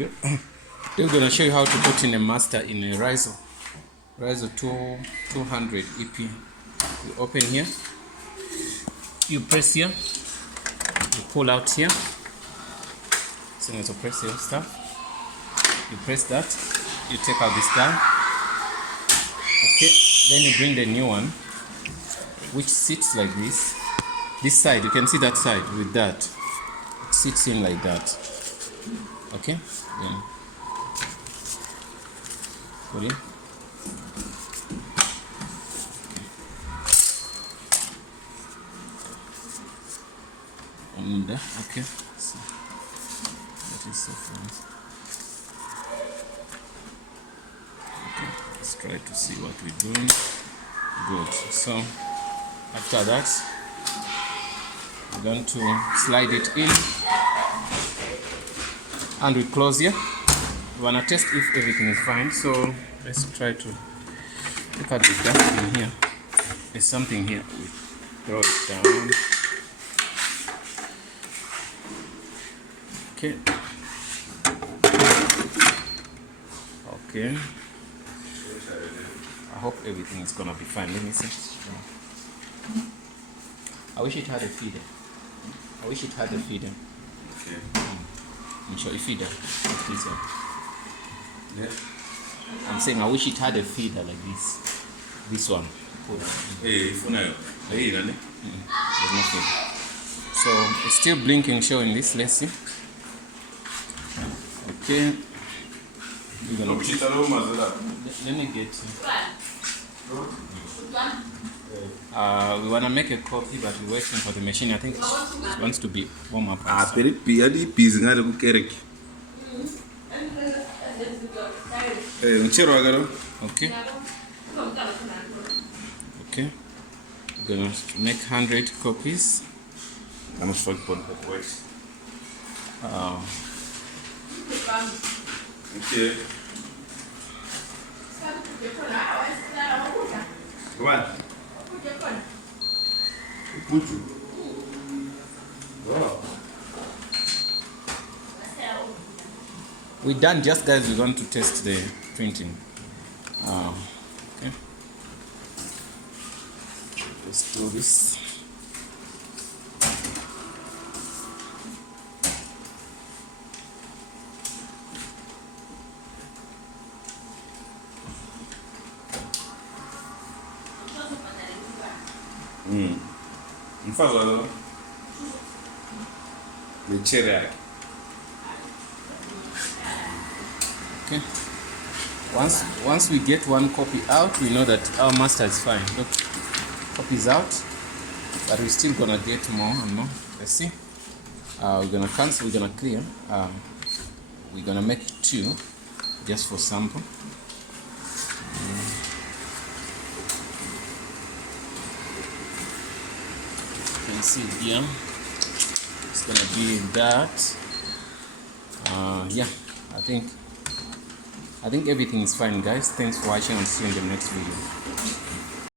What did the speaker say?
video. Today we're going to show you how to put in a master in a RISO 200 EP. You open here, you press here, you pull out here. So you press your stuff, you press that, you take out this guy. Okay, then you bring the new one, which sits like this. This side, you can see that side with that. It sits in like that. Okay, then put in. There. Okay, so that is so far. Okay, let's try to see what we're doing. Good. So after that, we're going to slide it in, and we close here. We want to test if everything is fine. So let's try to look at the dust in here. There's something here. We throw it down. Okay. Okay. I hope everything is gonna be fine. Let me see. I wish it had a feeder. I wish it had a feeder. Okay. I'm sure a feeder. This one. Yeah. I'm saying I wish it had a feeder like this. This one. Hey, for now. Hey, there's nothing. So it's still blinking, showing this. Let's see. Okay. We're gonna let me get we want to make a copy, but we're waiting for the machine. I think it wants to be warm up. Okay. Okay. We're gonna make 100 copies. Okay. Come on. Wow. We're done, just guys. We're going to test the printing. Okay. Let's do this. Mfano the cherry. Okay. Once we get one copy out, we know that our master is fine. Look, copies out, but we're still gonna get more and more. Let's see. We're gonna cancel. We're gonna clear. We're gonna make 2 just for sample. You can see here it's gonna be that. Yeah, I think everything is fine, guys. Thanks for watching, and see you in the next video.